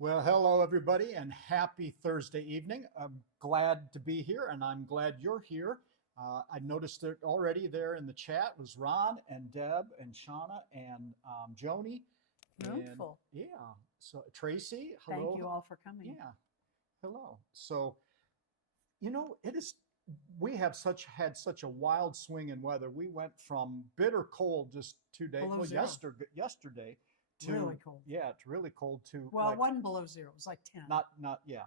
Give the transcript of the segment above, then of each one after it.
Well, hello, everybody, and happy Thursday evening. I'm glad to be here, and I'm glad you're here. I noticed it already there in the chat was Ron and Deb and Shauna and Joni. Wonderful. And, yeah, so Tracy, hello. Thank you all for coming. Yeah, hello. So, we have had such a wild swing in weather. We went from bitter cold just 2 days, Below zero. yesterday to Really cold. Yeah, it's really cold to Well, it wasn't below zero. It was like 10. not yeah.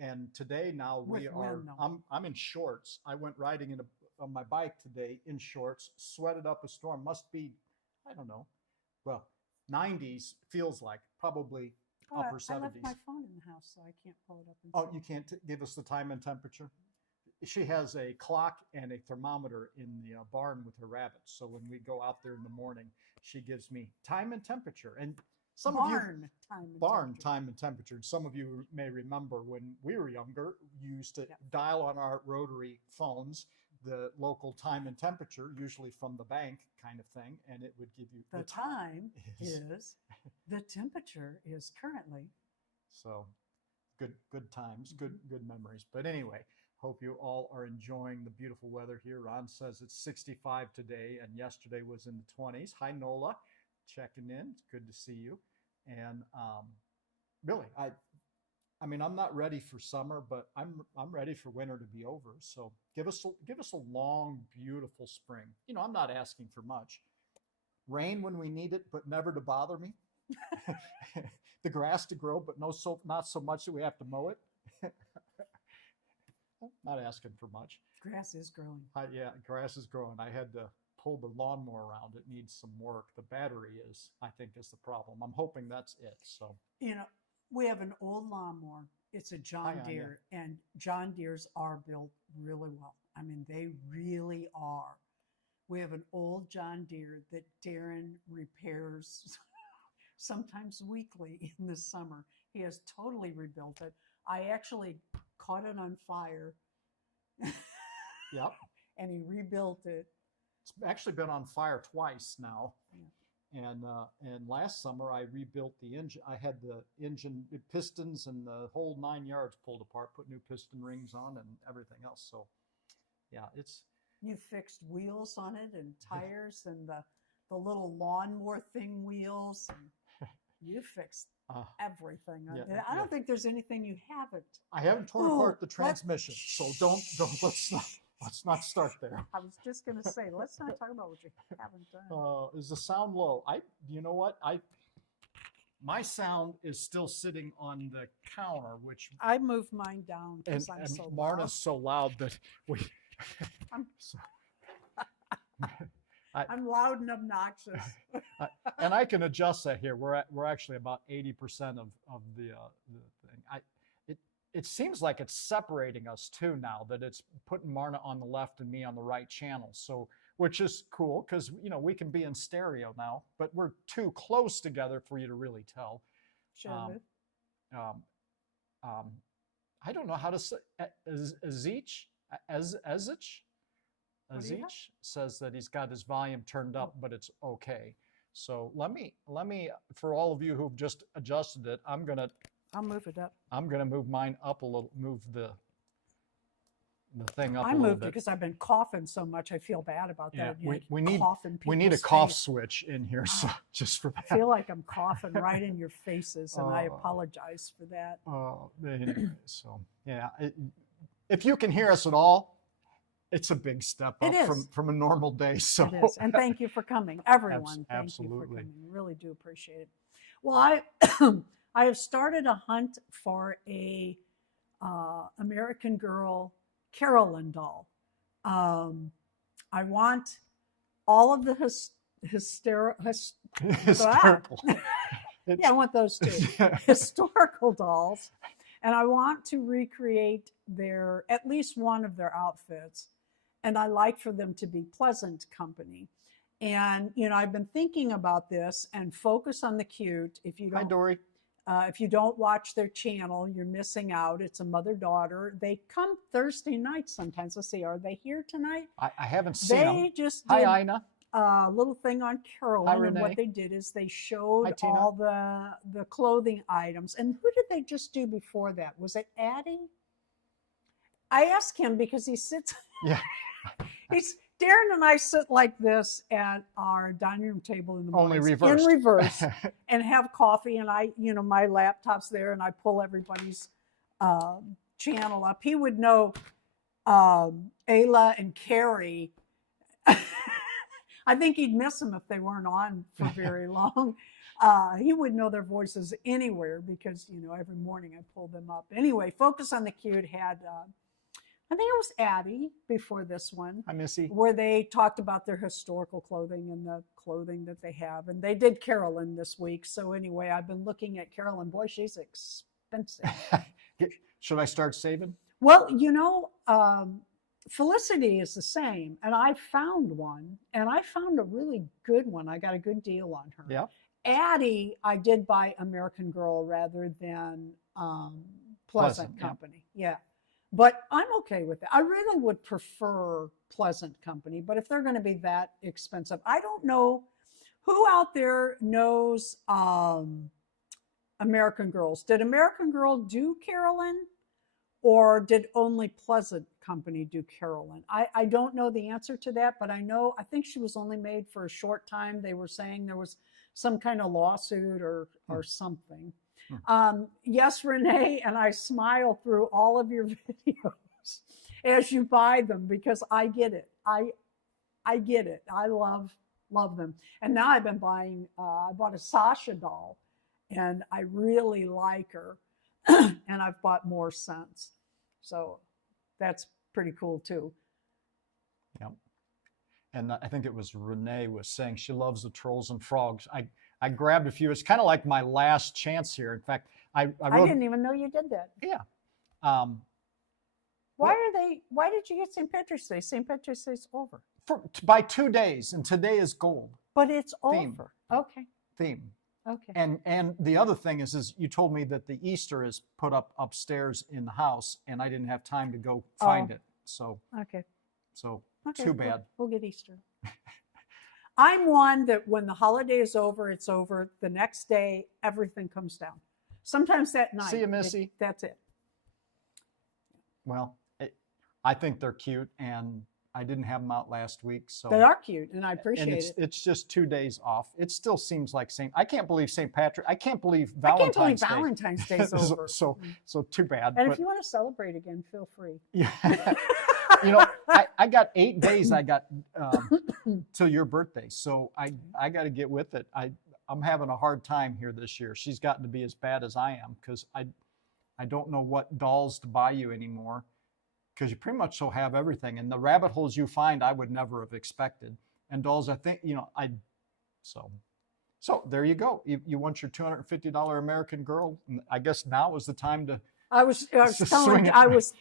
And today now we With are wind, though. I'm in shorts. I went riding on my bike today in shorts, sweated up a storm. Must be, I don't know. Well, 90s feels like, probably upper 70s. I left my phone in the house, so I can't pull it up and Oh, see. you can't give us the time and temperature? She has a clock and a thermometer in the barn with her rabbits. So when we go out there in the morning, she gives me time and temperature. And some of you Barn time and temperature. And some of you may remember when we were younger, you used to dial on our rotary phones the local time and temperature, usually from the bank kind of thing, and it would give you The time is, the temperature is currently. So good times, good memories. But anyway, hope you all are enjoying the beautiful weather here. Ron says it's 65 today, and yesterday was in the 20s. Hi, Nola, checking in. It's good to see you. And really, I mean, I'm not ready for summer, but I'm ready for winter to be over. So give us a long, beautiful spring. I'm not asking for much. Rain when we need it, but never to bother me. The grass to grow, but not so much that we have to mow it. Not asking for much. Grass is growing. Yeah, grass is growing. I had to pull the lawnmower around. It needs some work. The battery I think is the problem. I'm hoping that's it. So we have an old lawnmower. It's a John Deere, and John Deeres are built really well. I mean, they really are. We have an old John Deere that Darren repairs sometimes weekly in the summer. He has totally rebuilt it. I actually caught it on fire. Yep. And he rebuilt it. It's actually been on fire twice now. Yeah. And last summer I rebuilt the engine. I had the engine pistons and the whole 9 yards pulled apart, put new piston rings on and everything else. So yeah, you fixed wheels on it and tires and the little lawnmower thing wheels. And you fixed everything. Yeah, I don't think there's anything you haven't. I haven't torn apart the transmission, so don't let's not start there. I was just going to say, let's not talk about what you haven't done. Is the sound low? You know what? My sound is still sitting on the counter, which I moved mine down because I'm so loud. Marna's so loud that I'm loud and obnoxious. And I can adjust that here. We're actually about 80% of the thing. It seems like it's separating us too now, that it's putting Marna on the left and me on the right channel. So, which is cool because we can be in stereo now, but we're too close together for you to really tell. Should I don't know how to say Ezich says that he's got his volume turned up, but it's okay. So let me for all of you who've just adjusted it, I'll move it up. I'm gonna move mine up a little, move the thing up a I little moved bit. it because I've been coughing so much. I feel bad about Yeah, that. we need a people's cough face. switch in here, so just for I that. feel like I'm coughing right in your faces, and I apologize for that. Anyway, so yeah, if you can hear us at all, it's a big step up from a normal day. So it is, and thank you for coming, everyone. Absolutely. Thank you for coming. Really do appreciate it. Well, I have started a hunt for a American Girl Carolyn doll. I want all of the hysterical. Yeah, I want those two historical dolls, and I want to recreate at least one of their outfits, and I like for them to be pleasant company. And I've been thinking about this and focus on the cute. Hi, Dory. If you don't watch their channel, you're missing out. It's a mother-daughter. They come Thursday nights sometimes. Let's see, are they here tonight? I haven't seen them. Just Hi, Ina. a little thing on Carolyn, and Renee. what they did is they showed Hi, Tina. all the clothing items. And who did they just do before that? Was it Addie? I asked him because he sits. Yeah. Darren and I sit like this at our dining room table in the Only mornings, reversed. in reverse, and have coffee. And my laptop's there, and I pull everybody's channel up. He would know Ayla and Carrie. I think he'd miss them if they weren't on for very long. He would know their voices anywhere because, every morning I pulled them up. Anyway, Focus on the Cute had, I think it was Addie before this one. Hi, Missy. Where they talked about their historical clothing and the clothing that they have. And they did Carolyn this week. So anyway, I've been looking at Carolyn. Boy, she's expensive. Should I start saving? Well, Felicity is the same, and I found one, and I found a really good one. I got a good deal on her. Yeah. Addie, I did buy American Girl rather than Pleasant Company. Yeah. But I'm okay with it. I really would prefer Pleasant Company, but if they're going to be that expensive, I don't know who out there knows American Girls. Did American Girl do Carolyn? Or did only Pleasant Company do Carolyn? I don't know the answer to that, but I think she was only made for a short time. They were saying there was some kind of lawsuit or something. Yes, Renee, and I smile through all of your videos as you buy them because I get it. I get it. I love them. And now I've been buying, I bought a Sasha doll, and I really like her. And I've bought more since. So that's pretty cool too. Yeah. And I think it was Renee was saying she loves the Trolls and Frogs. I grabbed a few. It's kind of like my last chance here. In fact, I didn't even know you did that. Yeah. Why did you get St. Patrick's Day? St. Patrick's Day's over. By 2 days, and today is gold. But it's Theme. over. Okay. Theme. Okay. And the other thing is you told me that the Easter is put up upstairs in the house, and I didn't have time to go find it. So okay. So too bad. We'll get Easter. I'm one that when the holiday is over, it's over. The next day, everything comes down. Sometimes that night. See you, Missy. That's it. Well, I think they're cute, and I didn't have them out last week, so they are cute, and I appreciate it. It's just 2 days off. It still seems like I can't believe St. Patrick. I can't believe Valentine's Day. Valentine's Day's over. So too bad. And if you want to celebrate again, feel free. Yeah. I got 8 days. I got till your birthday, so I got to get with it. I'm having a hard time here this year. She's gotten to be as bad as I am because I don't know what dolls to buy you anymore. Because you pretty much so have everything. And the rabbit holes you find, I would never have expected. And dolls, I think, so there you go. You want your $250 American Girl. And I guess now is the time to. I was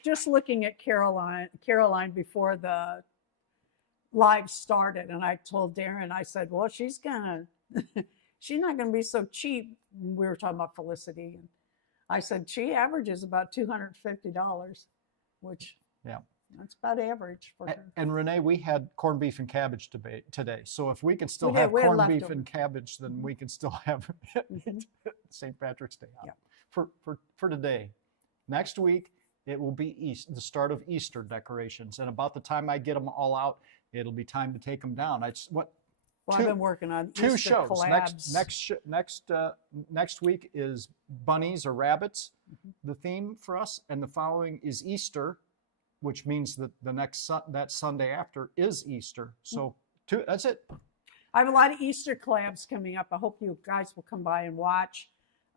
just looking at Caroline before the live started. And I told Darren, I said, well, she's not going to be so cheap. We were talking about Felicity. And I said, she averages about $250, which. Yeah, that's about average for her. And Renee, we had corned beef and cabbage today. So if we can still have corned beef and cabbage, then we can still have St. Patrick's Day out for today. Next week, it will be the start of Easter decorations. And about the time I get them all out, it'll be time to take them down. I've been working on 2 Easter shows. collabs. Next week is bunnies or rabbits, the theme for us, and the following is Easter, which means that that Sunday after is Easter. So that's it. I have a lot of Easter collabs coming up. I hope you guys will come by and watch.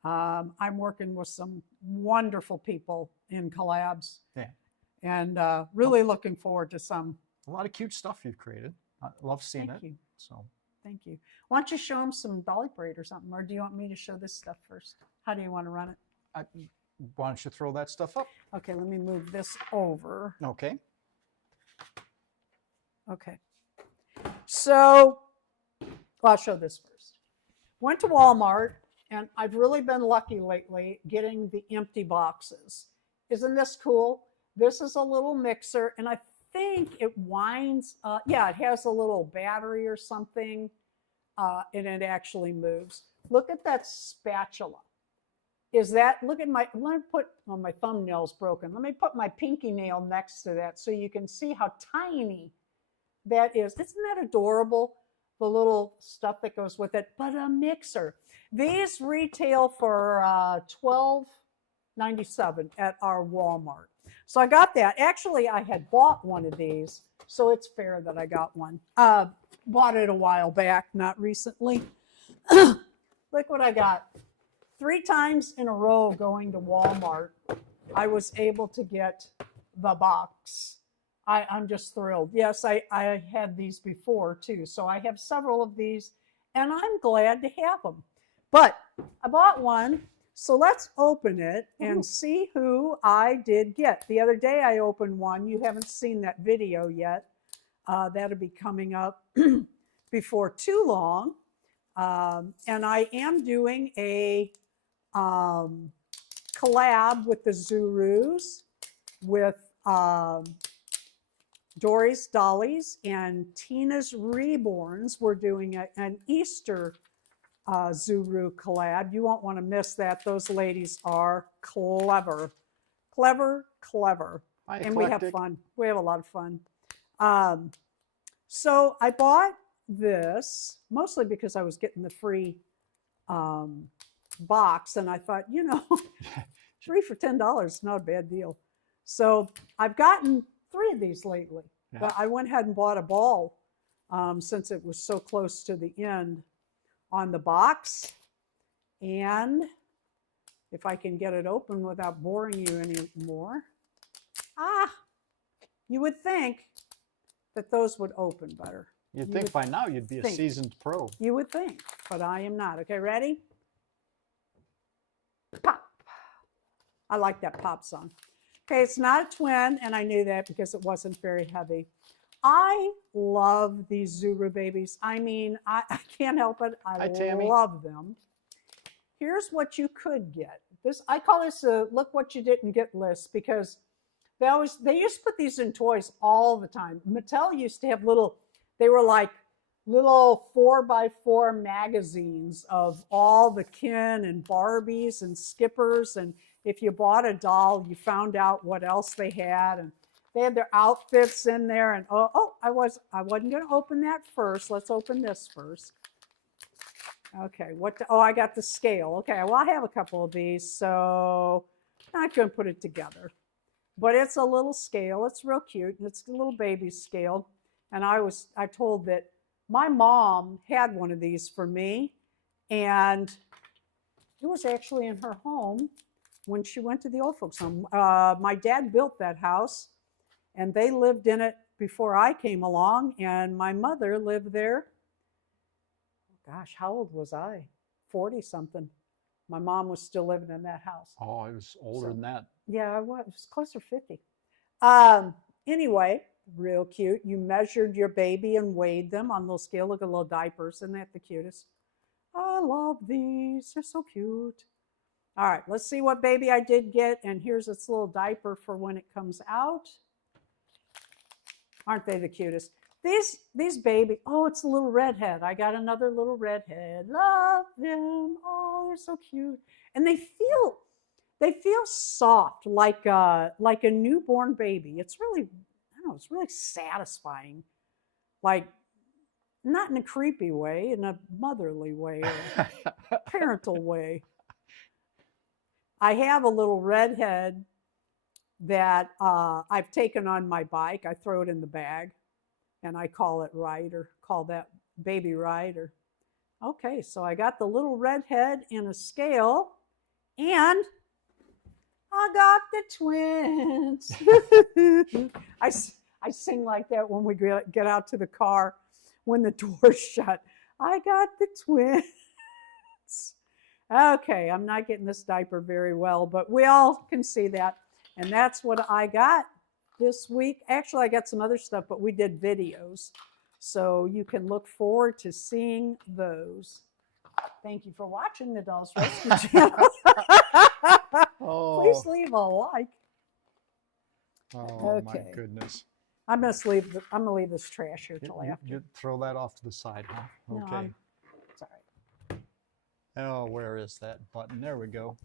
I'm working with some wonderful people in collabs. Yeah. And really looking forward to some. A lot of cute stuff you've created. I love seeing it. Thank you. So. Thank you. Why don't you show them some Dolly braid or something? Or do you want me to show this stuff first? How do you want to run it? Why don't you throw that stuff up? Okay, let me move this over. Okay. Okay. So, I'll show this first. Went to Walmart, and I've really been lucky lately getting the empty boxes. Isn't this cool? This is a little mixer, and I think it winds up. Yeah, it has a little battery or something, and it actually moves. Look at that spatula. Is that, look at my, let me put, well, my thumbnail's broken. Let me put my pinky nail next to that so you can see how tiny that is. Isn't that adorable? The little stuff that goes with it, but a mixer. These retail for $12.97 at our Walmart. So I got that. Actually, I had bought one of these, so it's fair that I got one. Bought it a while back, not recently. Look what I got. 3 times in a row going to Walmart, I was able to get the box. I'm just thrilled. Yes, I had these before too. So I have several of these and I'm glad to have them. But I bought one. So let's open it and see who I did get. The other day I opened one. You haven't seen that video yet. That'll be coming up before too long. And I am doing a collab with the Zurus, with Dory's Dollies and Tina's Reborns. We're doing an Easter Zuru collab. You won't want to miss that. Those ladies are clever. Clever, clever. And we have fun. We have a lot of fun. So I bought this mostly because I was getting the free box, and I thought, you know, 3 for $10 is not a bad deal. So I've gotten 3 of these lately. Yeah. But I went ahead and bought a ball since it was so close to the end on the box. And if I can get it open without boring you anymore, you would think that those would open better. You'd think by now you'd be a seasoned pro. You would think, but I am not. Okay, ready? Pop. I like that pop song. Okay, it's not a twin, and I knew that because it wasn't very heavy. I love these Zuru babies. I mean, I can't help it. I love them. Here's what you could get. This, I call this a look what you didn't get list, because they used to put these in toys all the time. Mattel used to have they were like little 4x4 magazines of all the Ken and Barbies and Skippers. And if you bought a doll, you found out what else they had. And they had their outfits in there. And I wasn't going to open that first. Let's open this first. Okay, I got the scale. Okay, well, I have a couple of these, so I'm not going to put it together. But it's a little scale. It's real cute. It's a little baby scale. And I told that my mom had one of these for me, and it was actually in her home when she went to the old folks home. My dad built that house, and they lived in it before I came along, and my mother lived there. Gosh, how old was I? 40-something. My mom was still living in that house. Oh, I was older than that. Yeah, I was. It was closer to 50. Anyway, real cute. You measured your baby and weighed them on little scale. Look at little diapers. Isn't that the cutest? I love these. They're so cute. All right, let's see what baby I did get. And here's its little diaper for when it comes out. Aren't they the cutest? These baby, it's a little redhead. I got another little redhead. Love them. Oh, they're so cute. And they feel soft like a newborn baby. It's really, it's really satisfying. Like, not in a creepy way, in a motherly way or parental way. I have a little redhead that I've taken on my bike. I throw it in the bag. And I call it Ryder, call that baby Ryder. Okay, so I got the little redhead in a scale, and I got the twins. I sing like that when we get out to the car when the door's shut. I got the twins. Okay, I'm not getting this diaper very well, but we all can see that. And that's what I got this week. Actually, I got some other stuff, but we did videos. So you can look forward to seeing those. Thank you for watching the Dolls Rescue Channel. Please leave a like. Oh, okay. My goodness. I'm gonna leave this trash here till after. You throw that off to the side, huh? No, Okay. It's all right. Oh, where is that button? There we go.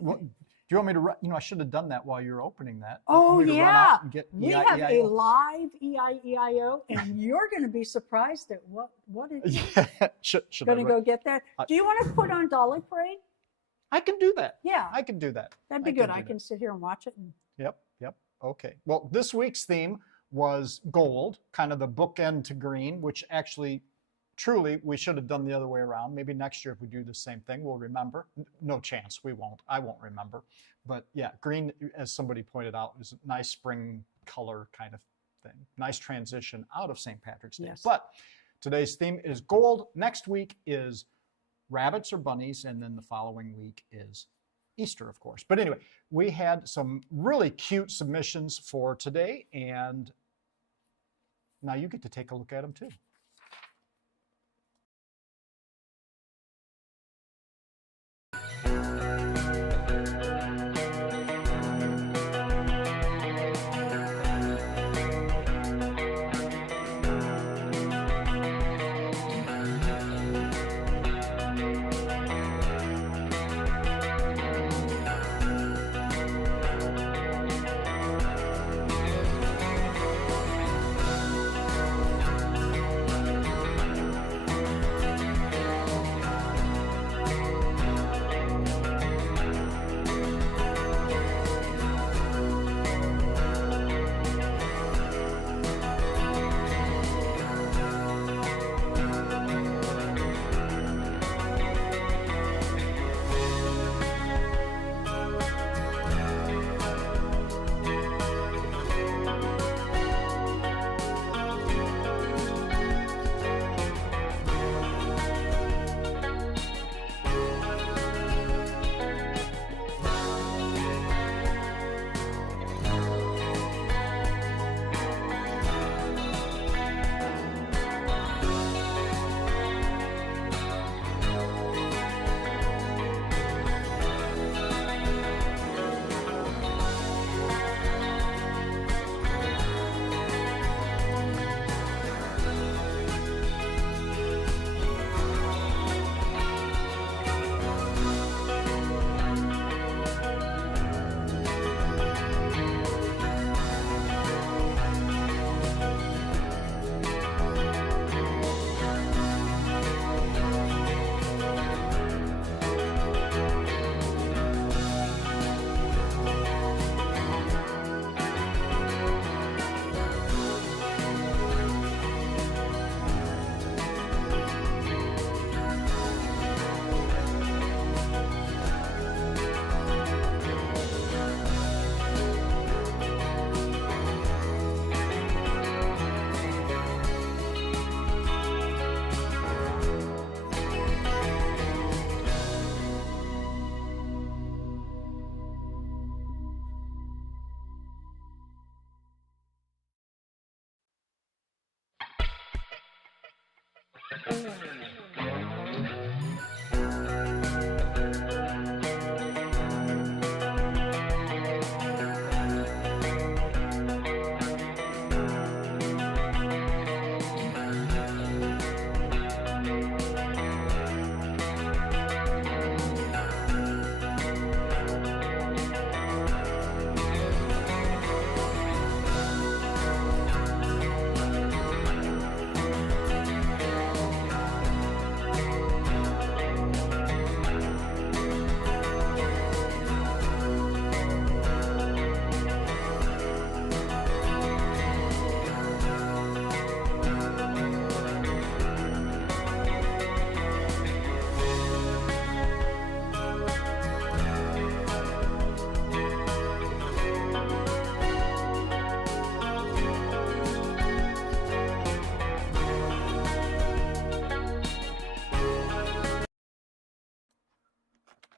What, do you want me to run? You know, I should have done that while you were opening that. You Oh want me to run yeah, out and get we have a E-I-E-I-O? live EIEIO, and you're going to be surprised at what it is. Yeah. Should Going to I go get that. Do you want to put on Dolly Parade? I can do that. Yeah, I can do that. that'd be good. I can sit here and watch it. Yep. Okay. Well, this week's theme was gold, kind of the bookend to green, which actually, truly, we should have done the other way around. Maybe next year if we do the same thing, we'll remember. No chance, we won't. I won't remember. But yeah, green, as somebody pointed out, is a nice spring color kind of thing. Nice transition out of St. Patrick's Day. Yes. But today's theme is gold. Next week is rabbits or bunnies, and then the following week is Easter, of course. But anyway, we had some really cute submissions for today, and now you get to take a look at them too.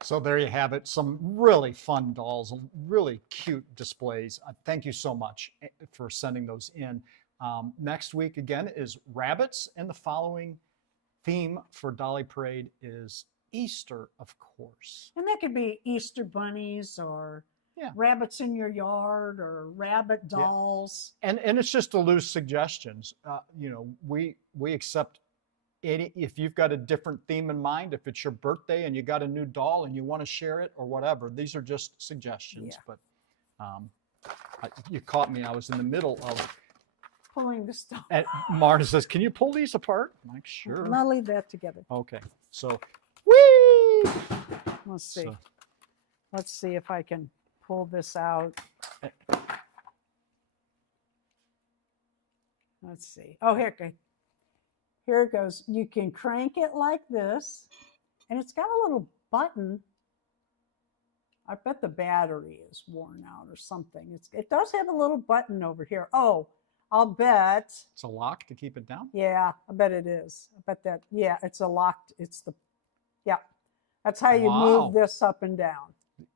So there you have it. Some really fun dolls, really cute displays. Thank you so much for sending those in. Next week, again, is rabbits, and the following theme for Dolly Parade is Easter, of course. And that could be Easter bunnies or rabbits in your yard or rabbit dolls. And it's just to loose suggestions. You know, we accept any, if you've got a different theme in mind, if it's your birthday and you got a new doll and you want to share it or whatever, these are just suggestions. But you caught me. I was in the middle of pulling the stuff. And Marta says, "Can you pull these apart?" I'm like, "Sure." I'll leave that together. Okay. So, whee! Let's see. Let's see if I can pull this out. Let's see. Oh, here it goes. You can crank it like this, and it's got a little button. I bet the battery is worn out or something. It does have a little button over here. Oh, I'll bet. It's a lock to keep it down? Yeah, I bet it is. I bet that, yeah, it's a locked, that's how you move this up and down.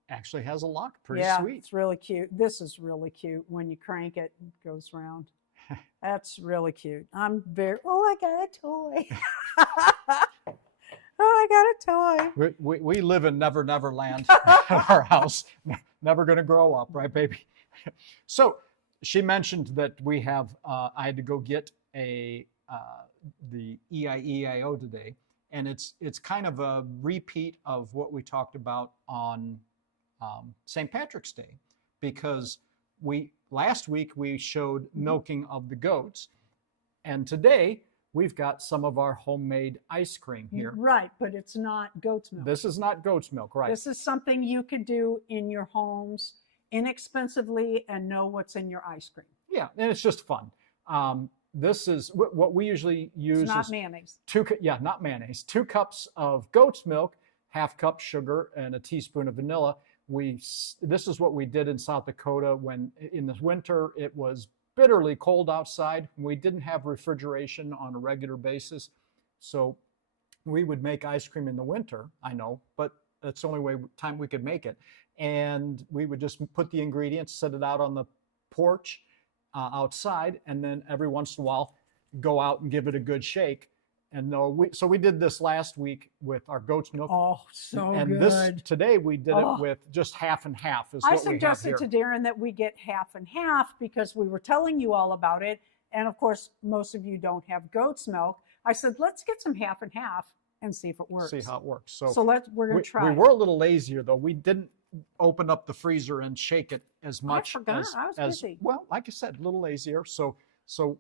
Actually has a lock. Pretty sweet. It's really cute. This is really cute. When you crank it, it goes round. That's really cute. I got a toy. I got a toy. We live in Never Never Land at our house. Never going to grow up, right, baby? So she mentioned that we have, I had to go get the EIEIO today. And it's kind of a repeat of what we talked about on St. Patrick's Day, because last week we showed milking of the goats, and today we've got some of our homemade ice cream here. Right, but it's not goat's milk. This is not goat's milk, right? This is something you could do in your homes inexpensively and know what's in your ice cream. Yeah, and it's just fun. This is what we usually use. It's not mayonnaise. Not mayonnaise. 2 cups of goat's milk, half cup sugar, and a teaspoon of vanilla. This is what we did in South Dakota when in the winter it was bitterly cold outside. We didn't have refrigeration on a regular basis, so we would make ice cream in the winter. I know, but that's the only time we could make it. And we would just put the ingredients, set it out on the porch outside, and then every once in a while go out and give it a good shake. And so we did this last week with our goat's milk. Oh, so and good. Today we did it with just half and half. I suggested to Darren that we get half and half because we were telling you all about it. And of course, most of you don't have goat's milk. I said, let's get some half and half and see if it works. See how it works. So we're going to try. We were a little lazier though. We didn't open up the freezer and shake it as much. I forgot. I was busy. Well, like I said, a little lazier. So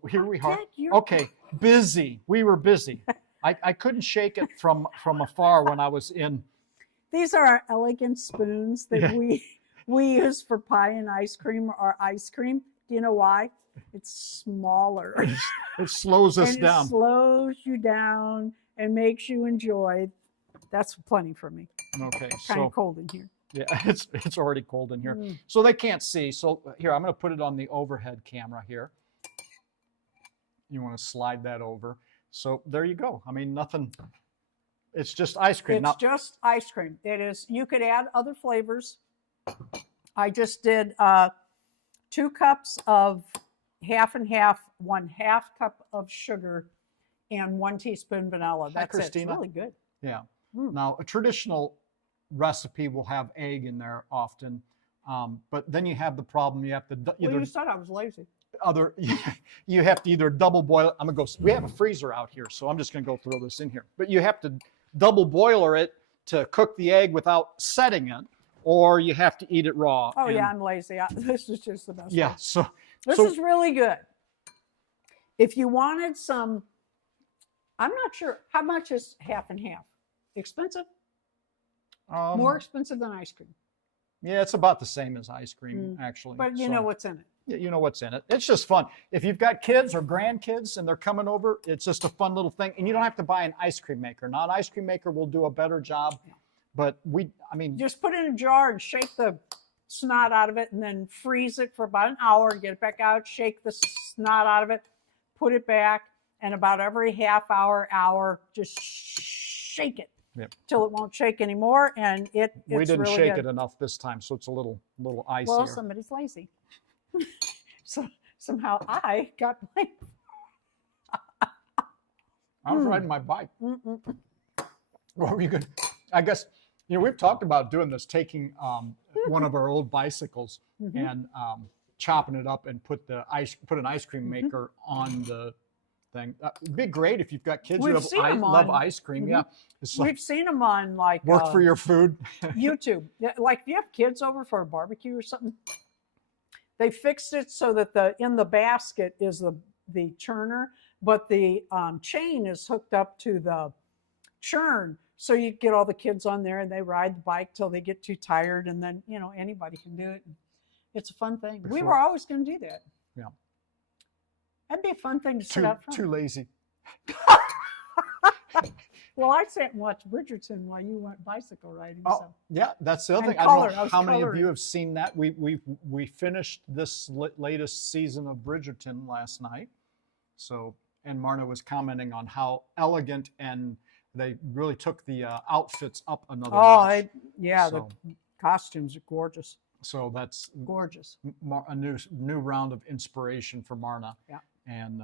here we are. Okay, busy. We were busy. I couldn't shake it from afar when I was in. These are our elegant spoons that we use for pie and ice cream or ice cream. Do you know why? It's smaller. It slows us down. It slows you down and makes you enjoy. That's plenty for me. Okay. It's kind of cold in here. Yeah, it's already cold in here. So they can't see. So here, I'm going to put it on the overhead camera here. You want to slide that over. So there you go. I mean, nothing. It's just ice cream. It's just ice cream. It is. You could add other flavors. I just did 2 cups of half and half, 1/2 cup of sugar, and 1 teaspoon vanilla. That's Hi, Christina. It's really good. Yeah. Now, a traditional recipe will have egg in there often, but then you have the problem. You have to either. Well, you said I was lazy. You have to either double boil it. I'm gonna go. We have a freezer out here, so I'm just gonna go throw this in here. But you have to double boiler it to cook the egg without setting it, or you have to eat it raw. Oh yeah, I'm lazy. This is just the best. Yeah. Way. This is really good. If you wanted some, I'm not sure how much is half and half. Expensive? More expensive than ice cream. Yeah, it's about the same as ice cream, actually. But you know what's in it. Yeah, you know what's in it. It's just fun. If you've got kids or grandkids and they're coming over, it's just a fun little thing. And you don't have to buy an ice cream maker. Now, an ice cream maker will do a better job. But just put it in a jar and shake the snot out of it and then freeze it for about an hour and get it back out, shake the snot out of it, put it back, and about every half hour, just shake it. Yep. Till it won't shake anymore, and we didn't really shake good. it enough this time, so it's a little icier. Well, somebody's lazy. So somehow I got blamed. I was riding my bike. What were you going? I guess You know, we've talked about doing this, taking one of our old bicycles Mhm. and chopping it up and put an ice cream Mhm. maker on the thing. It'd be great if you've got kids We've who seen them love on- ice cream. Mhm. Yeah, it's like We've seen them on like work for your food. YouTube. Yeah, like if you have kids over for a barbecue or something, they fixed it so that in the basket is the churner, but the chain is hooked up to the churn. So you get all the kids on there and they ride the bike till they get too tired, and then anybody can do it. It's a fun thing. We were always going to do that. Yeah, that'd be a fun thing to sit out front. Too lazy. Well, I sat and watched Bridgerton while you went bicycle riding. Oh, so. yeah, that's the other thing. I color. don't I know was how many of coloring. you have seen that. We finished this latest season of Bridgerton last night. So, and Marna was commenting on how elegant, and they really took the outfits up another notch. Yeah, So, the costumes are gorgeous. so that's Gorgeous. a new round of inspiration for Marna. Yeah. And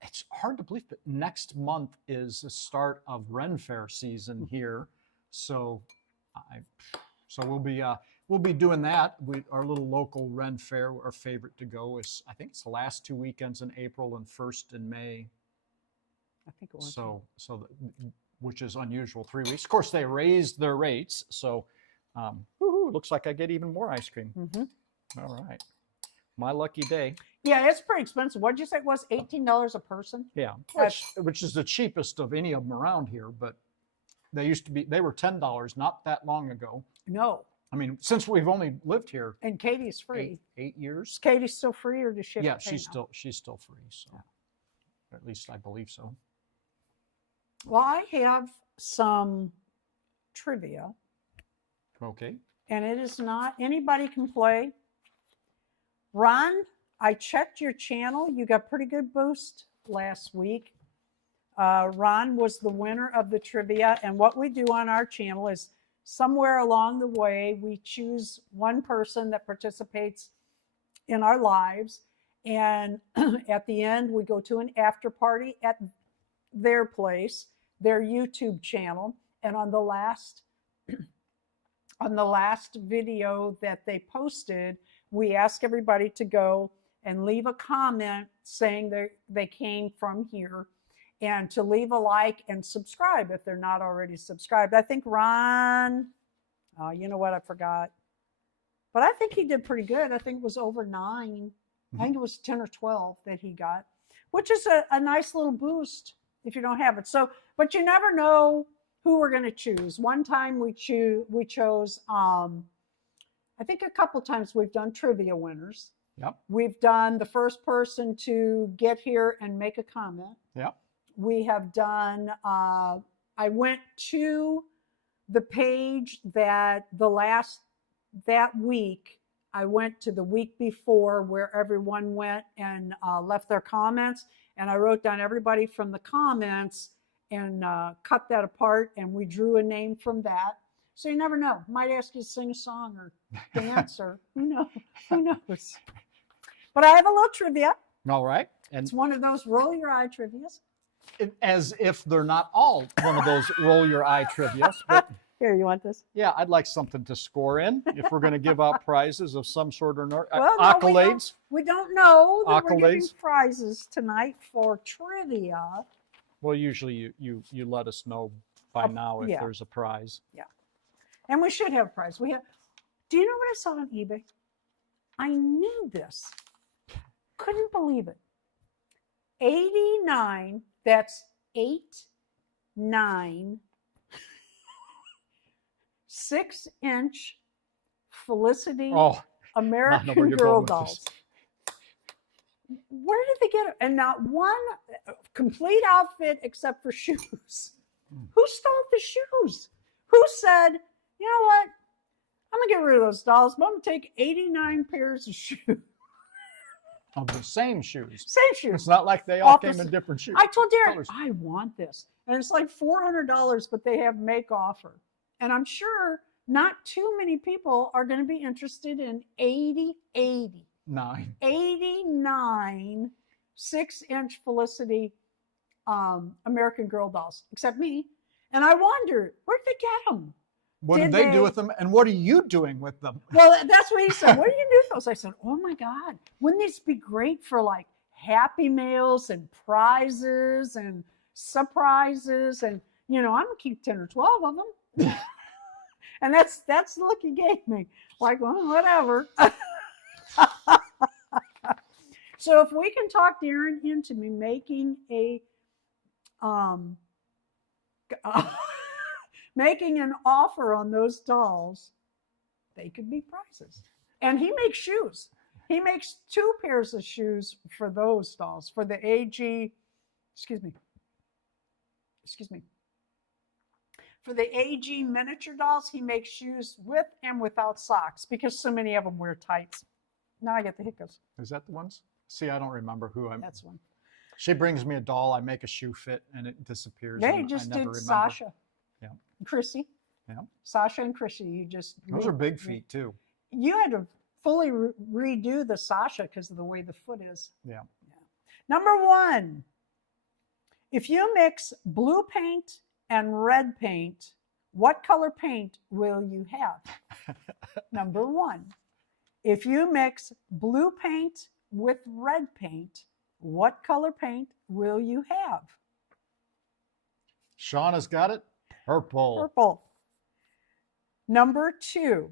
it's hard to believe, but next month is the start of Ren Fair season here. So we'll be doing that. Our little local Ren Fair, our favorite to go is, I think it's the last 2 weekends in April and first in May. I think it was. Which is unusual, 3 weeks. Of course, they raised their rates, so woohoo, looks like I get even more ice cream. Mm-hmm. All right, my lucky day. Yeah, it's pretty expensive. What did you say it was? $18 a person? Yeah, which is the cheapest of any of them around here, but they were $10 not that long ago. No. I mean, since we've only lived here And Katie's free. 8 years. Is Katie still free, or does she have Yeah, to pay she's now? still free, so at least I believe so. Well, I have some trivia, Okay. and it is not anybody can play. Ron, I checked your channel. You got pretty good boost last week. Ron was the winner of the trivia, and what we do on our channel is somewhere along the way we choose one person that participates in our lives, and at the end we go to an after party at their place, their YouTube channel, and on the last video that they posted, we ask everybody to go and leave a comment saying they came from here, and to leave a like and subscribe if they're not already subscribed. I think Ron, you know what, I forgot. But I think he did pretty good. I think it was over 9. I think it was 10 or 12 that he got, which is a nice little boost if you don't have it. So, but you never know who we're going to choose. One time we chose, I think a couple times we've done trivia winners. Yep. We've done the first person to get here and make a comment. Yep. We have done, I went to the page that week, I went to the week before where everyone went and left their comments, and I wrote down everybody from the comments and cut that apart, and we drew a name from that. So you never know. Might ask you to sing a song or dance or who knows? Who knows? But I have a little trivia. All right. And it's one of those roll your eye trivias. As if they're not all one of those roll your eye trivias. But here, you want this? Yeah, I'd like something to score in if we're going to give out prizes of some sort or another. Well, accolades. No, we don't know that accolades. We're giving prizes tonight for trivia. Well, usually you let us know by now if there's a prize. Yeah. And we should have a prize. Do you know what I saw on eBay? I knew this. Couldn't believe it. 89, that's 89, 6-inch Felicity American Girl dolls. Where did they get it? And not one complete outfit except for shoes. Who stole the shoes? Who said, you know what? I'm going to get rid of those dolls, but I'm going to take 89 pairs of shoes. Of the same shoes. Same shoes. It's not like they all came in different shoes. I told Derek, I want this. And it's like $400, but they have make offer. And I'm sure not too many people are going to be interested in 89 6-inch Felicity American Girl dolls, except me. And I wondered, where did they get them? What did they do with them? And what are you doing with them? Well, that's what he said. What do you do with those? I said, oh my God, wouldn't these be great for like Happy Meals and prizes and surprises? And, I'm going to keep 10 or 12 of them. And that's the look he gave me. Like, well, whatever. So if we can talk Darren into me making a making an offer on those dolls, they could be prizes. And he makes shoes. He makes 2 pairs of shoes for those dolls. For the excuse me. For the AG miniature dolls, he makes shoes with and without socks because so many of them wear tights. Now I get the hiccups. Is that the ones? See, I don't remember who I'm. That's one. She brings me a doll. I make a shoe fit, and it disappears. Yeah, you just did Sasha. Yeah. Chrissy. Yeah. Sasha and Chrissy. You just. Those are big feet too. You had to fully redo the Sasha because of the way the foot is. Yeah. Number 1. If you mix blue paint and red paint, what color paint will you have? Number 1. If you mix blue paint with red paint, what color paint will you have? Shauna's got it. Purple. Purple. Number 2.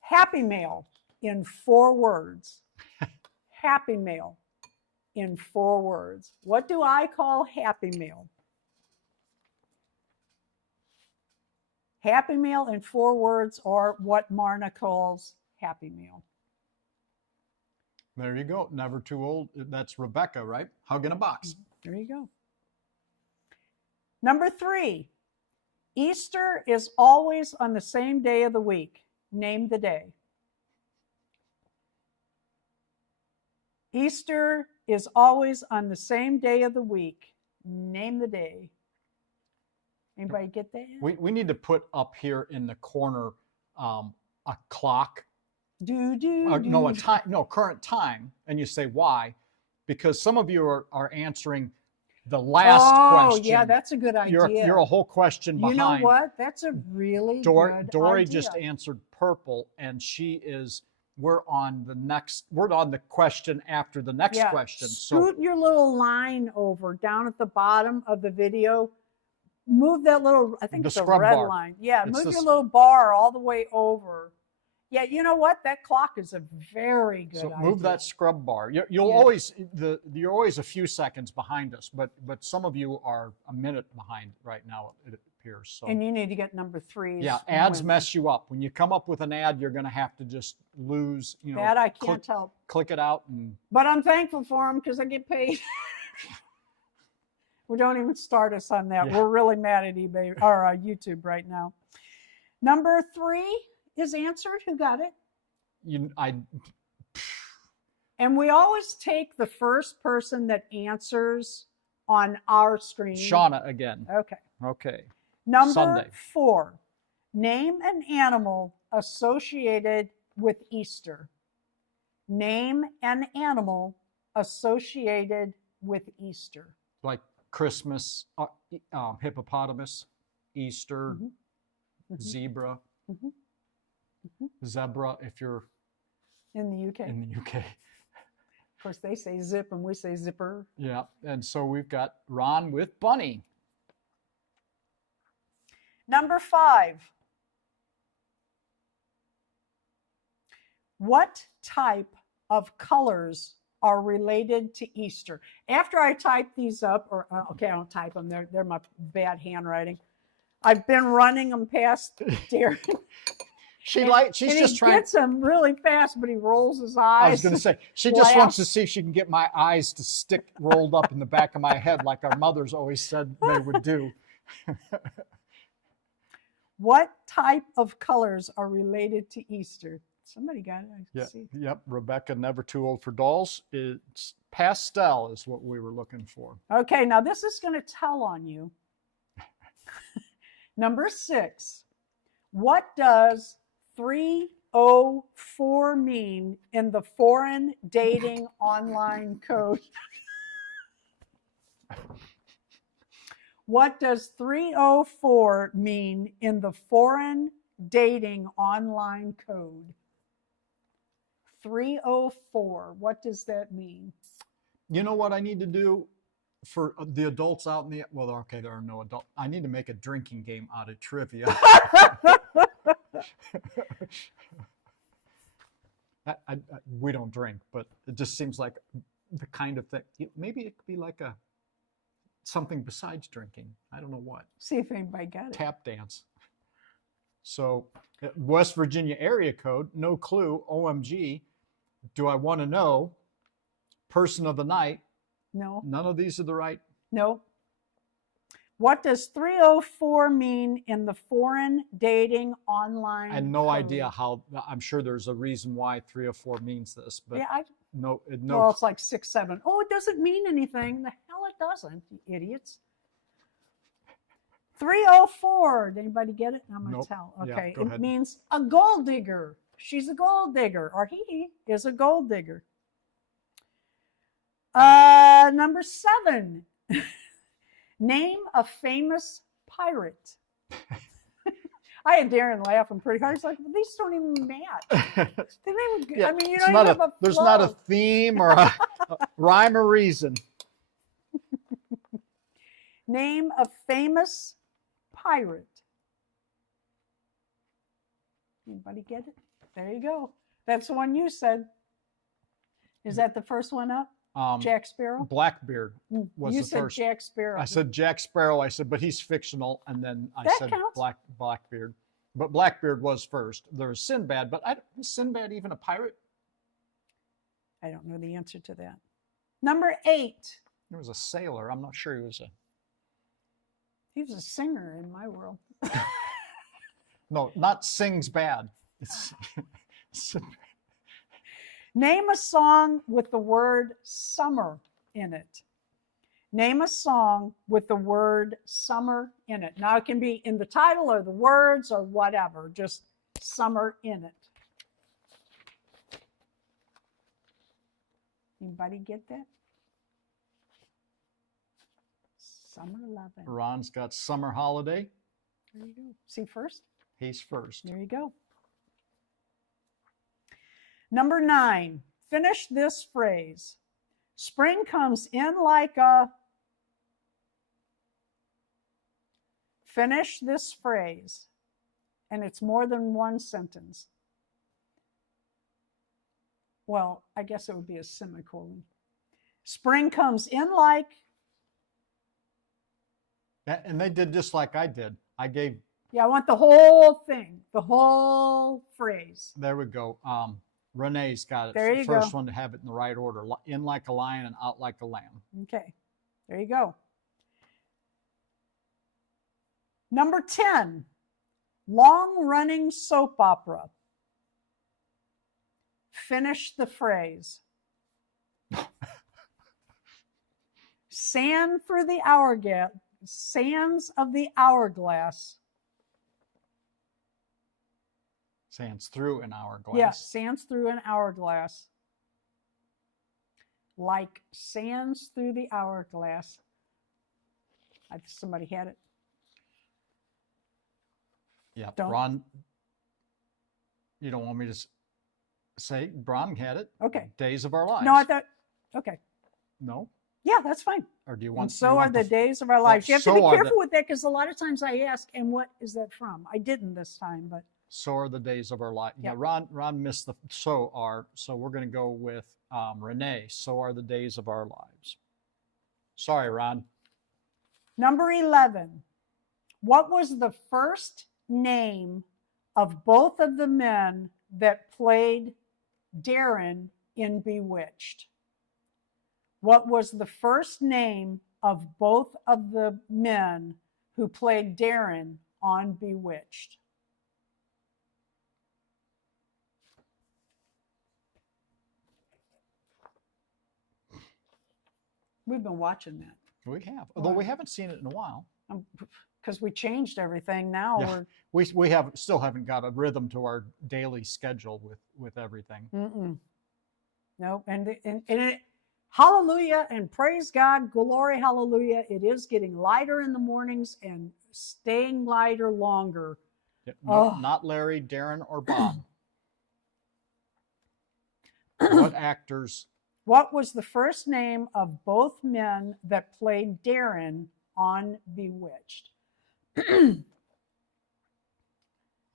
Happy Mail in 4 words. Happy Mail in 4 words. What do I call Happy Mail? Happy Meal in 4 words, or what Marna calls Happy Meal. There you go. Never too old. That's Rebecca, right? Hug in a box. There you go. Number 3. Easter is always on the same day of the week. Name the day. Easter is always on the same day of the week. Name the day. Anybody get that? We need to put up here in the corner a clock. No, a time. No, current time. And you say why? Because some of you are answering the last question. Oh, yeah, that's a good idea. You're a whole question behind. You know what? That's a really good Dory idea. just answered purple, and we're on the question after the next question. Scoot your little line over down at the bottom of the video. Move that little, I think it's a red bar. Line. Yeah, move your little bar all the way over. Yeah, you know what? That clock is a very good idea. So move that scrub bar. You're always a few seconds behind us, but some of you are a minute behind right now, it appears. So. And you need to get number 3. Yeah, ads mess you up. When you come up with an ad, you're going to have to just lose. That I can't help. Click it out. But I'm thankful for them because I get paid. Well, don't even start us on that. Yeah. We're really mad at eBay or YouTube right now. Number 3 is answered. Who got it? And we always take the first person that answers on our screen. Shauna again. Okay. Number 4. Name an animal associated with Easter. Name an animal associated with Easter. Like Christmas, hippopotamus, Easter, zebra, zebra if you're in the UK. Of course, they say zip and we say zipper. Yeah, and so we've got Ron with bunny. Number 5. What type of colors are related to Easter? After I type these up, I don't type them. They're my bad handwriting. I've been running them past Darren. She's just trying. He gets them really fast, but he rolls his eyes. I was going to say, she just wants to see if she can get my eyes to stick rolled up in the back of my head like our mothers always said they would do. What type of colors are related to Easter? Somebody got it. Yep. Rebecca, never too old for dolls. It's pastel is what we were looking for. Okay, now this is going to tell on you. Number 6. What does 304 mean in the foreign dating online code? What does 304 mean in the foreign dating online code? 304. What does that mean? You know what I need to do for the adults out in the, well, okay, there are no adults. I need to make a drinking game out of trivia. We don't drink, but it just seems like the kind of thing. Maybe it could be like something besides drinking. I don't know what. See if anybody got it. Tap dance. So West Virginia area code, no clue. OMG. Do I want to know? Person of the night. No. None of these are the right. No. What does 304 mean in the foreign dating online I had no code? idea how. I'm sure there's a reason why 304 means this, but Yeah, no. well, it's like 6-7. Oh, it doesn't mean anything. The hell it doesn't, you idiots. 304. Did anybody get it? I'm going to Nope. tell. Yeah, Okay. go It ahead. means a gold digger. She's a gold digger, or he is a gold digger. Number 7. Name a famous pirate. I had Darren laughing pretty hard. He's like, well, these don't even match. They don't even, Yeah, I mean, you it's don't not even have a there's not a flow. theme or a rhyme or reason. Name a famous pirate. Anybody get it? There you go. That's the one you said. Is that the first one up? Jack Sparrow? Blackbeard was you the said first. Jack Sparrow. I said Jack Sparrow. I said, but he's fictional, and then I That said counts. Blackbeard. But Blackbeard was first. There was Sinbad, but is Sinbad even a pirate? I don't know the answer to that. Number 8. He was a sailor. I'm not sure he was a. He was a singer in my world. No, not sings bad. It's Name a song with the word summer in it. Name a song with the word summer in it. Now, it can be in the title or the words or whatever, just summer in it. Anybody get that? Summer lovin'. Ron's got Summer Holiday. There you go. See first? He's first. There you go. Number 9, finish this phrase. Spring comes in like a. Finish this phrase. And it's more than one sentence. Well, I guess it would be a semicolon. Spring comes in like. And they did just like I did. I gave. Yeah, I want the whole thing, the whole phrase. There we go. Renee's got it. There you First go. one to have it in the right order. In like a lion and out like a lamb. Okay, there you go. Number 10, long-running soap opera. Finish the phrase. Sand through the hourglass, sands of the hourglass. Sands through an hourglass. Yeah, sands through an hourglass. Like sands through the hourglass. Somebody had it. Yeah. Don't- Ron, you don't want me to say Ron had it? Okay. Days of Our Lives. No, I thought, okay. No? Yeah, that's fine. Or do you And want so you are want the days of our lives. You have to so be are careful the- with that because a lot of times I ask, and what is that from? I didn't this time, but So are the days of our life. Yeah, Yeah. Ron missed the so we're going to go with Renee. So are the days of our lives. Sorry, Ron. number 11. What was the first name of both of the men that played Darren in Bewitched? What was the first name of both of the men who played Darren on Bewitched? We've been watching that. We have, although we haven't seen it in a while. Because we changed everything now. Yeah. We still haven't got a rhythm to our daily schedule with everything. No, and Hallelujah and praise God. Glory, hallelujah. It is getting lighter in the mornings and staying lighter longer. Yep, no, not Larry, Darren, or Bob. What actors? What was the first name of both men that played Darren on Bewitched? I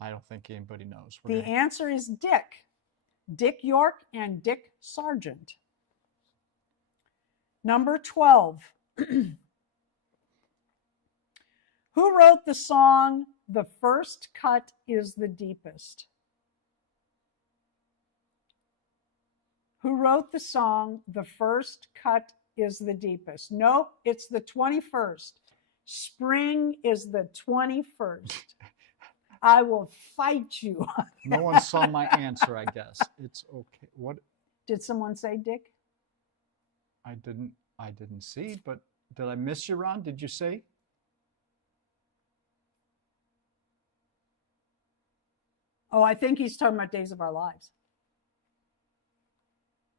don't think anybody knows. The answer is Dick. Dick York and Dick Sargent. Number 12. Who wrote the song, "The First Cut is the Deepest"? Who wrote the song, "The First Cut is the Deepest"? Nope, it's the 21st. Spring is the 21st. I will fight you. No one saw my answer, I guess. It's okay. What? Did someone say Dick? I didn't see, but did I miss you, Ron? Did you say? Oh, I think he's talking about Days of Our Lives.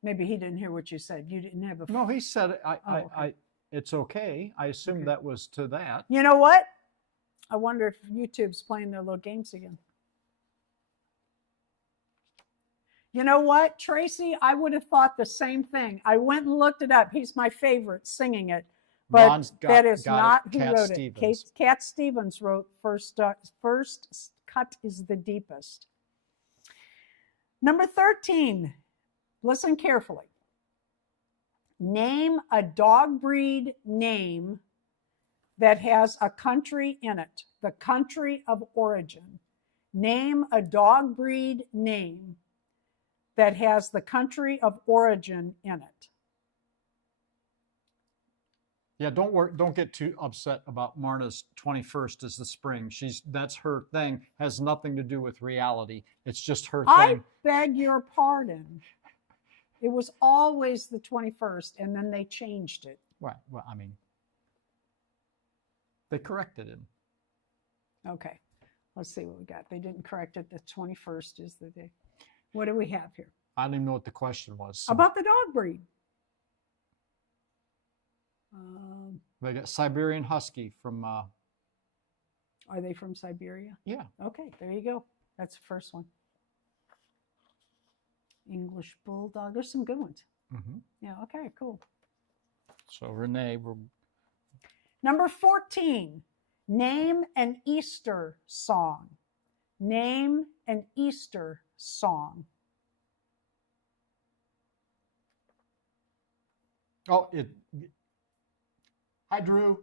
Maybe he didn't hear what you said. You didn't have a... No, he said it. Okay. It's okay. I assumed that was to that. You know what? I wonder if YouTube's playing their little games again. You know what, Tracy? I would have thought the same thing. I went and looked it up. He's my favorite singing it. But that is not who wrote it. Cat Stevens wrote First Cut is the Deepest. Number 13. Listen carefully. Name a dog breed name that has a country in it, the country of origin. Name a dog breed name that has the country of origin in it. Yeah, don't get too upset about Marna's 21st is the spring. That's her thing. Has nothing to do with reality. It's just her thing. I beg your pardon. It was always the 21st, and then they changed it. Well, I mean, they corrected it. Okay, let's see what we got. They didn't correct it. The 21st is the day. What do we have here? I don't even know what the question was. So. About the dog breed. They got Siberian Husky from... Are they from Siberia? Yeah. Okay, there you go. That's the first one. English Bulldog. There's some good ones. Mm-hmm. Yeah, okay, cool. So, Renee, we're... Number 14. Name an Easter song. Name an Easter song. Oh, Hi, Drew.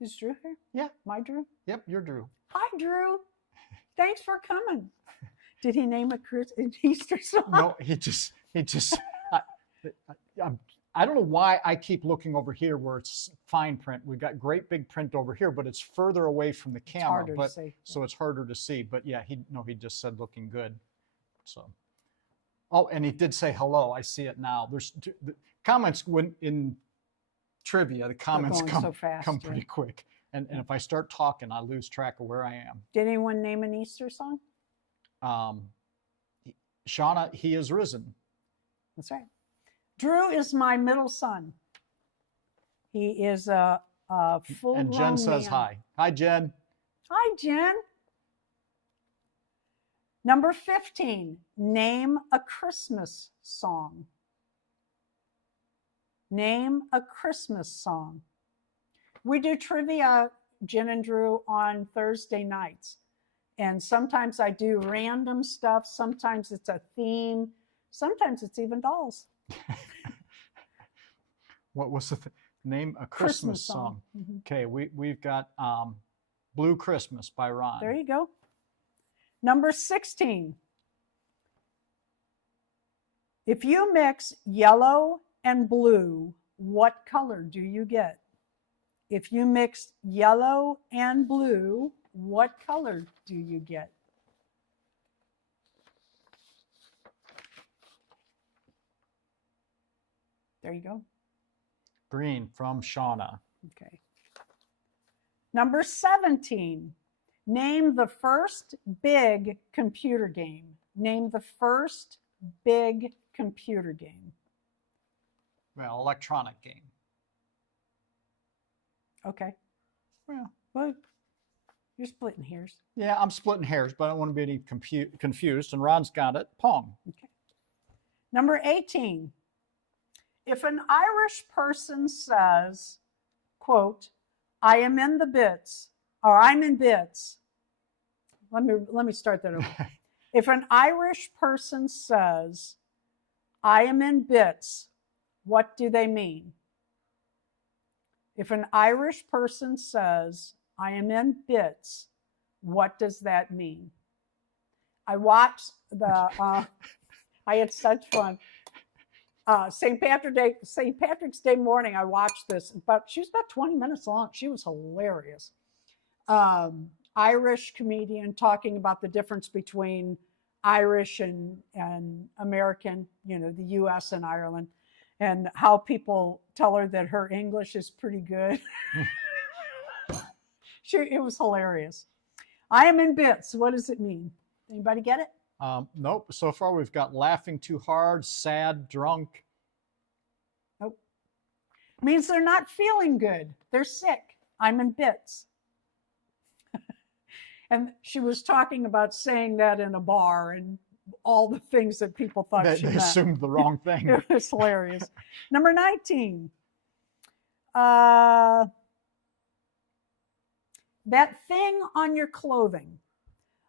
Is Drew here? Yeah. My Drew? Yep, you're Drew. Hi, Drew. Thanks for coming. Did he name an Easter song? No, he just. I don't know why I keep looking over here where it's fine print. We've got great big print over here, but it's further away from the camera. Harder to see. So it's harder to see. But yeah, he just said looking good. So. Oh, and he did say hello. I see it now. There's the comments in trivia. The comments come pretty quick. And if I start talking, I lose track of where I am. Did anyone name an Easter song? Shauna, he is risen. That's right. Drew is my middle son. He is a full-grown And Jen says man. hi. Hi, Jen. Hi, Jen. Number 15, name a Christmas song. Name a Christmas song. We do trivia, Jen and Drew, on Thursday nights. And sometimes I do random stuff. Sometimes it's a theme. Sometimes it's even dolls. What was the name? A Christmas song. Mm-hmm. Okay, we've got Blue Christmas by Ron. There you go. Number 16. If you mix yellow and blue, what color do you get? If you mix yellow and blue, what color do you get? There you go. Green from Shauna. Okay. Number 17. Name the first big computer game. Name the first big computer game. Well, electronic game. Okay. Well, Well, you're splitting hairs. yeah, I'm splitting hairs, but I don't want to be any confused. And Ron's got it. Pong. Okay. Number 18. If an Irish person says, quote, I am in the bits, or I'm in bits. Let me start that over. If an Irish person says, I am in bits, what do they mean? If an Irish person says, I am in bits, what does that mean? I watched I had such fun. St. Patrick's Day morning, I watched this. She was about 20 minutes long. She was hilarious. Irish comedian talking about the difference between Irish and American, the US and Ireland, and how people tell her that her English is pretty good. It was hilarious. I am in bits. What does it mean? Anybody get it? Nope. So far, we've got laughing too hard, sad, drunk. Nope. It means they're not feeling good. They're sick. I'm in bits. And she was talking about saying that in a bar and all the things that people thought she meant. They assumed the wrong thing. It was hilarious. Number 19. That thing on your clothing,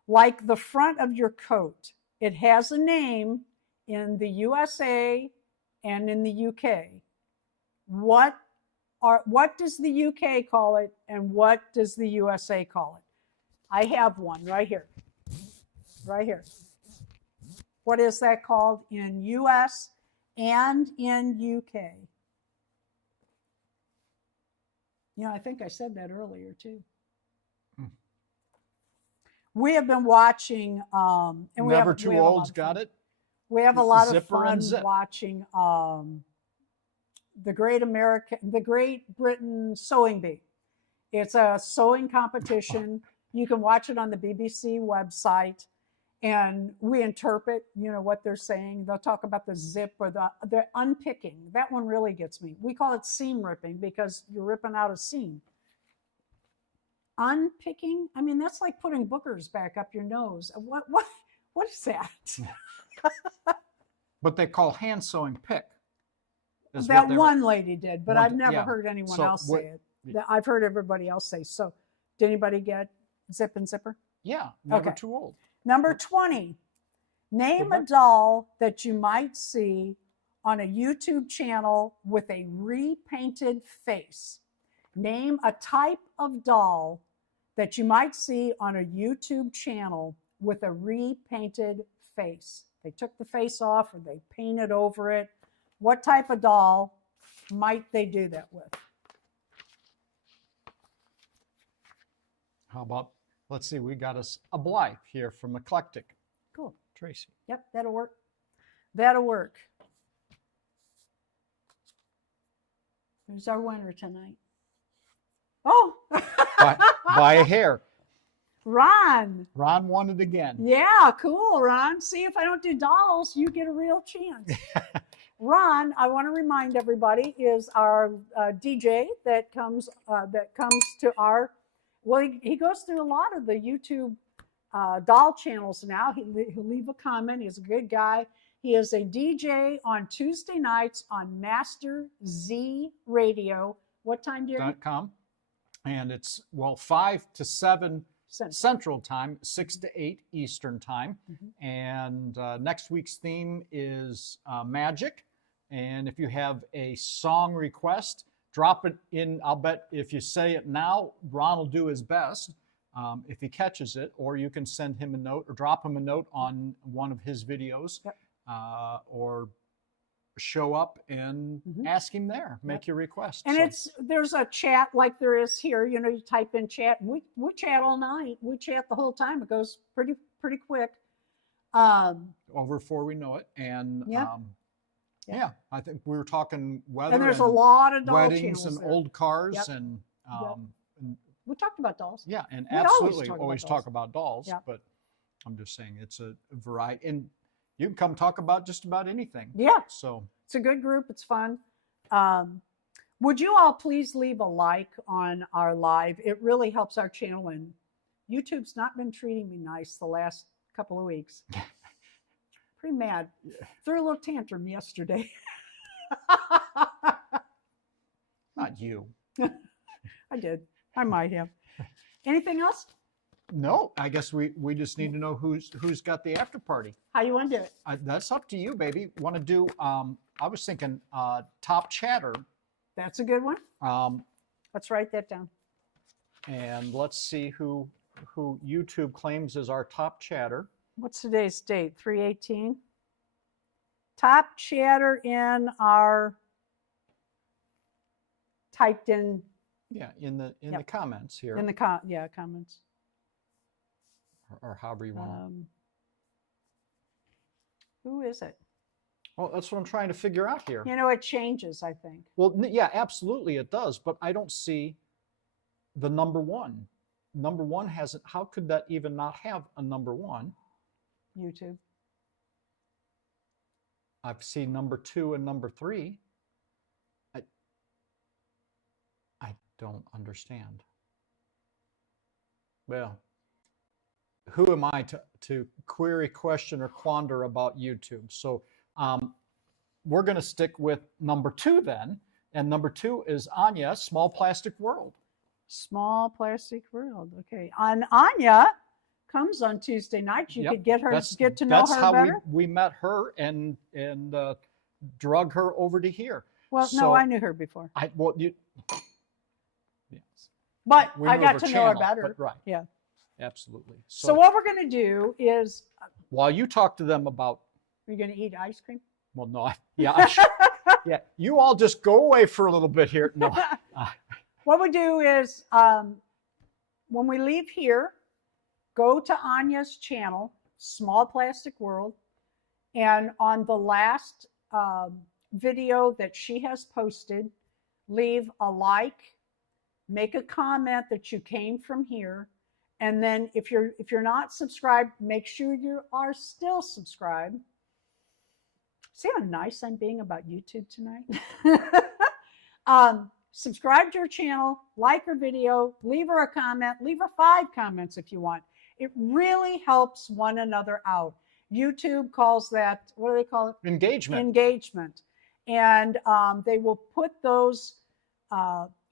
like the front of your coat, it has a name in the USA and in the UK. What does the UK call it, and what does the USA call it? I have one right here. Right here. What is that called in US and in UK? I think I said that earlier too. We have been watching, and Never Too Old's got it. We have a lot of Zipper fun and Zip. watching the Great Britain Sewing Bee. It's a sewing competition. You can watch it on the BBC website, and we interpret, what they're saying. They'll talk about the zip or the unpicking. That one really gets me. We call it seam ripping because you're ripping out a seam. Unpicking? I mean, that's like putting boogers back up your nose. What is that? But they call hand sewing pick. That one lady did, but I've never heard anyone else say it. I've heard everybody else say. So, did anybody get zip and zipper? Yeah, Never Too Old. Number 20. Name a doll that you might see on a YouTube channel with a repainted face. Name a type of doll that you might see on a YouTube channel with a repainted face. They took the face off or they painted over it. What type of doll might they do that with? How about, let's see, we got us a Blythe here from Eclectic. Cool. Tracy. Yep, that'll work. That'll work. Who's our winner tonight? Oh! by a hair. Ron. Ron won it again. Yeah, cool, Ron. See, if I don't do dolls, you get a real chance. Ron, I want to remind everybody, is our DJ that comes to our. Well, he goes through a lot of the YouTube doll channels now. He'll leave a comment. He's a good guy. He is a DJ on Tuesday nights on Master Z Radio. What time do you? .com. And it's 5 to 7 Central Time, 6 to 8 Eastern Time. Mm-hmm. And next week's theme is magic. And if you have a song request, drop it in. I'll bet if you say it now, Ron will do his best if he catches it. Or you can send him a note or drop him a note on one of his videos. Yep. Or show up and ask him there, make your request. And there's a chat like there is here. You type in chat. We chat all night. We chat the whole time. It goes pretty quick. Over before we know it. And yeah, I think we were talking weather. And there's a lot of doll weddings and there. Old cars and we talked about dolls. Yeah, and absolutely always talk about dolls. Yep. But I'm just saying it's a variety. And you can come talk about just about anything. Yeah. So it's a good group. It's fun. Would you all please leave a like on our live? It really helps our channel, and YouTube's not been treating me nice the last couple of weeks. Pretty mad. Threw a little tantrum yesterday. Not you. I did. I might have. Anything else? No, I guess we just need to know who's got the after party. How you want to do it? That's up to you, baby. Want to do? I was thinking top chatter. That's a good one. Let's write that down. And let's see who YouTube claims is our top chatter. What's today's date? 3/18. Top chatter in our typed in. Yeah, in the comments here. In the comments. Or however you want. Who is it? Well, that's what I'm trying to figure out here. You know, it changes, I think. Well, yeah, absolutely it does, but I don't see the number one. Number one hasn't. How could that even not have a number one? YouTube. I've seen number 2 and number 3. I don't understand. Well, who am I to query, question, or quander about YouTube? So we're going to stick with number 2 then. And number 2 is Anya, Small Plastic World. Small Plastic World. Okay. And Anya comes on Tuesday nights. You could get to know her better. That's how we met her and drug her over to here. Well, no, I knew her before. Yes. But I got to know her better. Right. Yeah. Absolutely. So what we're going to do is... While you talk to them about... Are you going to eat ice cream? Well, no. Yeah. You all just go away for a little bit here. No. What we do is when we leave here, go to Anya's channel, Small Plastic World, and on the last video that she has posted, leave a like, make a comment that you came from here, and then if you're not subscribed, make sure you are still subscribed. See how nice I'm being about YouTube tonight? Subscribe to her channel, like her video, leave her a comment, leave her 5 comments if you want. It really helps one another out. YouTube calls that, what do they call it? Engagement. Engagement. And they will put those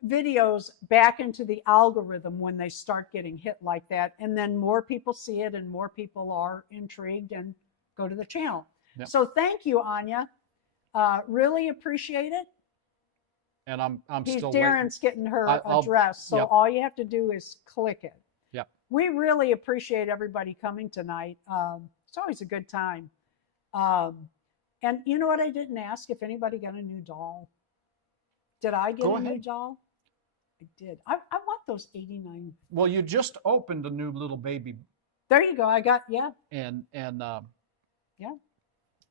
videos back into the algorithm when they start getting hit like that. And then more people see it and more people are intrigued and go to the channel. Yep. So thank you, Anya. Really appreciate it. And I'm still Darren's waiting. getting her address. So all you have to do is click it. Yep. We really appreciate everybody coming tonight. It's always a good time. And you know what? I didn't ask if anybody got a new doll. Did I get a new doll? I did. I want those 89. Well, you just opened a new little baby. There you go. I got, yeah. And yeah.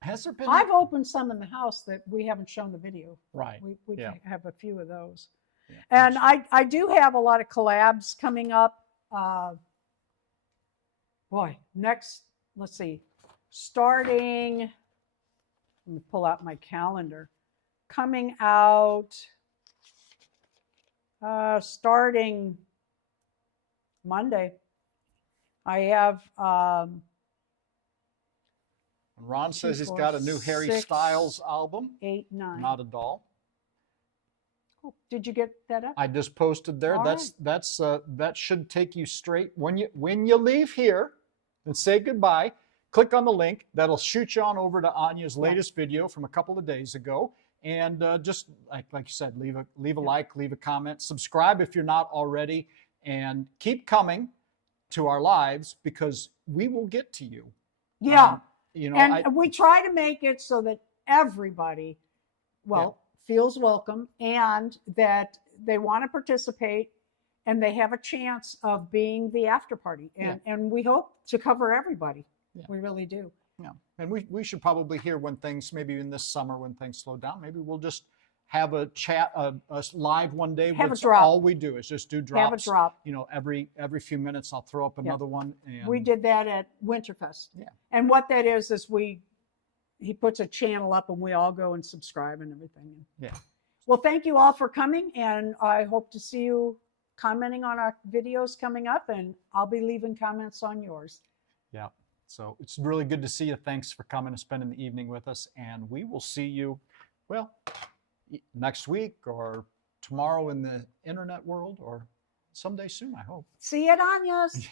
Has there been? I've opened some in the house that we haven't shown the video. Right. We have a few of those. Yeah, and I do have a lot of collabs coming up. Next, let's see, starting, let me pull out my calendar. Coming out, starting Monday, I have... Ron says he's got a new Harry Styles album. 8, 9. Not a doll. Oh, did you get that up? I just posted there. All that should take you straight when you leave here and say goodbye. Click on the link. That'll shoot you on over to Anya's latest video from a couple of days ago. And just like you said, leave a like, leave a comment, subscribe if you're not already, and keep coming to our lives because we will get to you. Yeah. You know, and we try to make it so that everybody, feels welcome and that they want to participate and they have a chance of being the after party. And we hope to cover everybody. Yeah. We really do. Yeah. And we should probably hear when things, maybe in this summer when things slow down, maybe we'll just have a chat, a live one day. Have a drop. All we do is just do drops. Have a drop. You know, every few minutes I'll throw up another one. And we did that at Winterfest. Yeah. And what that is he puts a channel up and we all go and subscribe and everything. Yeah. Well, thank you all for coming, and I hope to see you commenting on our videos coming up, and I'll be leaving comments on yours. Yeah. So it's really good to see you. Thanks for coming and spending the evening with us. And we will see you, well, next week or tomorrow in the internet world or someday soon, I hope. See you at Anya's.